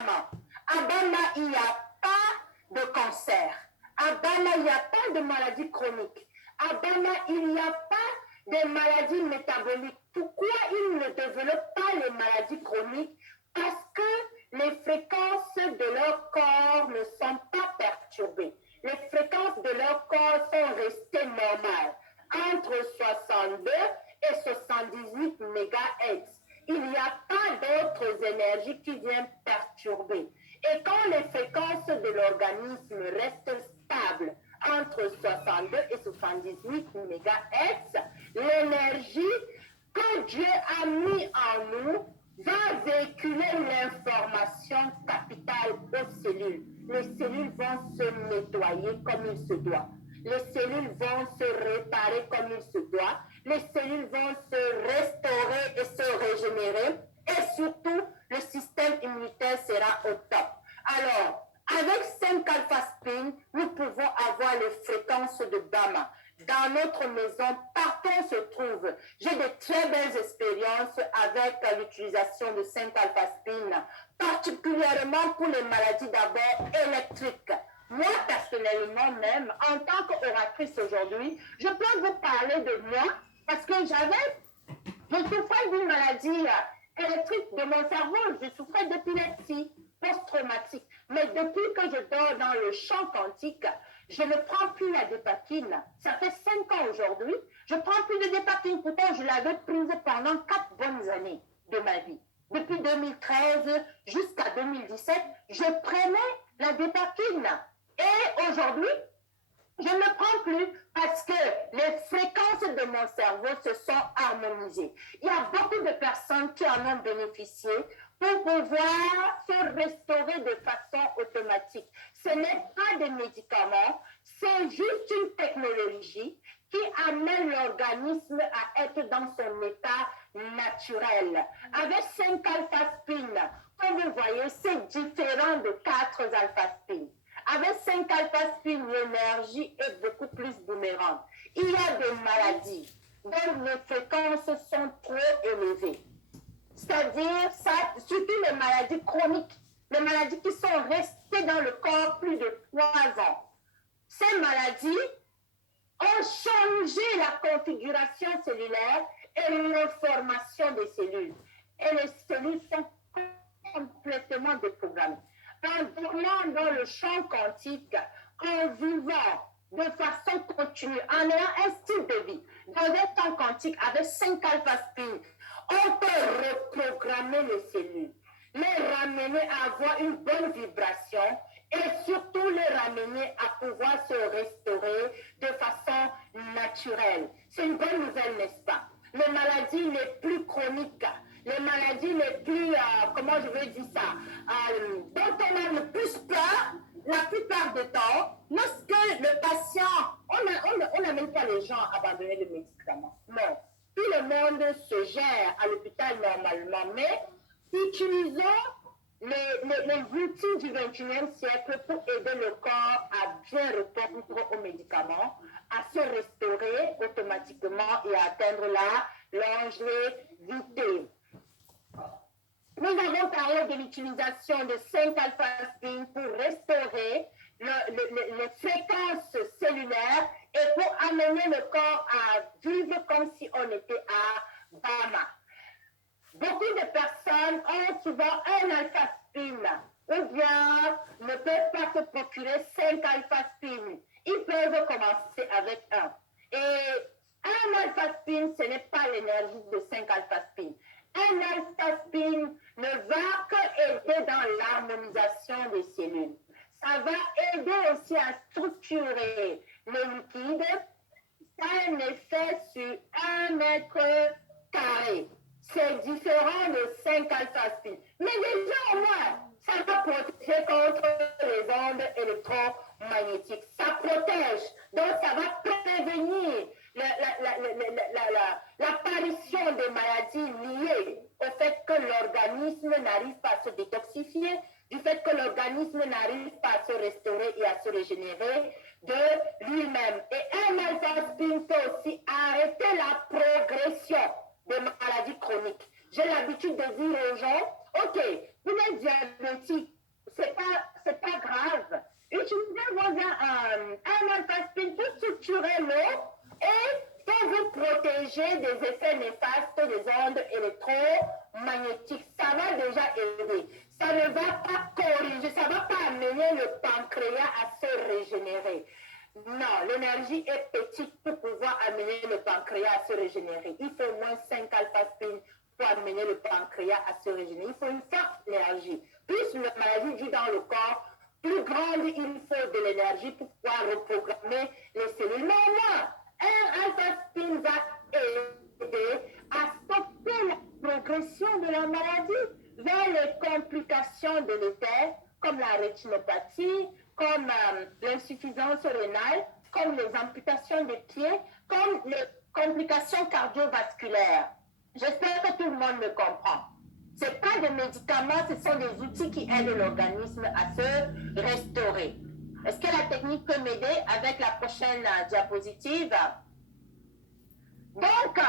À Bama, il n'y a pas de cancer. À Bama, il n'y a pas de maladie chronique. À Bama, il n'y a pas de maladies métaboliques. Pourquoi ils ne développent pas les maladies chroniques? Parce que les fréquences de leur corps ne sont pas perturbées. Les fréquences de leur corps sont restées normales, entre 62 et 78 MHz. Il n'y a pas d'autres énergies qui viennent perturber. Et quand les fréquences de l'organisme restent stables entre 62 et 78 MHz, l'énergie que Dieu a mis en nous va véhiculer l'information capitale aux cellules. Les cellules vont se nettoyer comme il se doit. Les cellules vont se réparer comme il se doit. Les cellules vont se restaurer et se régénérer. Et surtout, le système immunitaire sera au top. Alors, avec 5-alpha-spin, nous pouvons avoir les fréquences de Bama. Dans notre maison, partout on se trouve. J'ai de très belles expériences avec l'utilisation de 5-alpha-spin, particulièrement pour les maladies d'abord électriques. Moi, personnellement même, en tant qu'oratrice aujourd'hui, je peux vous parler de moi parce que je souffrais d'une maladie électrique de mon cerveau, je souffrais d'épilepsie post-traumatique. Mais depuis que je dors dans le champ quantique, je ne prends plus la dépakine. Ça fait 5 ans aujourd'hui, je ne prends plus de dépakine. Pourtant, je l'avais prise pendant 4 bonnes années de ma vie. Depuis 2013 jusqu'à 2017, je prenais la dépakine. Et aujourd'hui, je ne prends plus parce que les fréquences de mon cerveau se sont harmonisées. Il y a beaucoup de personnes qui en ont bénéficié pour pouvoir se restaurer de façon automatique. Ce n'est pas des médicaments, c'est juste une technologie qui amène l'organisme à être dans son état naturel. Avec 5-alpha-spin, comme vous voyez, c'est différent de 4-alpha-spin. Avec 5-alpha-spin, l'énergie est beaucoup plus boomerang. Il y a des maladies dont les fréquences sont trop élevées. C'est-à-dire, surtout les maladies chroniques, les maladies qui sont restées dans le corps plus de 3 ans. Ces maladies ont changé la configuration cellulaire et l'information des cellules. Et les cellules sont complètement déprogrammées. En tournant dans le champ quantique, en vivant de façon continue, en ayant un style de vie, dans un temps quantique avec 5-alpha-spin, on peut reprogrammer les cellules, les ramener à avoir une bonne vibration et surtout les ramener à pouvoir se restaurer de façon naturelle. C'est une bonne nouvelle, n'est-ce pas? Les maladies les plus chroniques, les maladies les plus, comment je veux dire ça, dont on a le plus peur, la plupart du temps, lorsque le patient, on n'amène pas les gens à abandonner le médicament. Non. Tout le monde se gère à l'hôpital normalement, mais utilisons les outils du 21e siècle pour aider le corps à bien répondre aux médicaments, à se restaurer automatiquement et à atteindre la longévité. Nous avons parlé de l'utilisation de 5-alpha-spin pour restaurer les fréquences cellulaires et pour amener le corps à vivre comme si on était à Bama. Beaucoup de personnes ont souvent un alpha-spin ou bien ne peuvent pas se procurer 5-alpha-spin. Ils peuvent commencer avec un. Et un alpha-spin, ce n'est pas l'énergie de 5-alpha-spin. Un alpha-spin ne va que aider dans l'harmonisation des cellules. Ça va aider aussi à structurer le liquide. Ça a un effet sur 1 mètre carré. C'est différent de 5-alpha-spin. Mais déjà au moins, ça va protéger contre les ondes électromagnétiques. Ça protège. Donc ça va prévenir l'apparition de maladies liées au fait que l'organisme n'arrive pas à se détoxifier, du fait que l'organisme n'arrive pas à se restaurer et à se régénérer de lui-même. Et un alpha-spin peut aussi arrêter la progression des maladies chroniques. J'ai l'habitude de dire aux gens, OK, pour les diabétiques, c'est pas grave. Utilisez un alpha-spin pour structurer l'eau et pour vous protéger des effets néfastes des ondes électromagnétiques. Ça va déjà aider. Ça ne va pas corriger, ça ne va pas amener le pancréas à se régénérer. Non, l'énergie est petite pour pouvoir amener le pancréas à se régénérer. Il faut au moins 5 alpha-spin pour amener le pancréas à se régénérer. Il faut une forte énergie. Plus la maladie dure dans le corps, plus grande il faut de l'énergie pour pouvoir reprogrammer les cellules. Mais au moins, un alpha-spin va aider à stopper la progression de la maladie vers les complications délétères comme la rétinopathie, comme l'insuffisance rénale, comme les amputations des pieds, comme les complications cardiovasculaires. J'espère que tout le monde me comprend. Ce n'est pas des médicaments, ce sont des outils qui aident l'organisme à se restaurer. Est-ce que la technique peut m'aider avec la prochaine diapositive? Donc,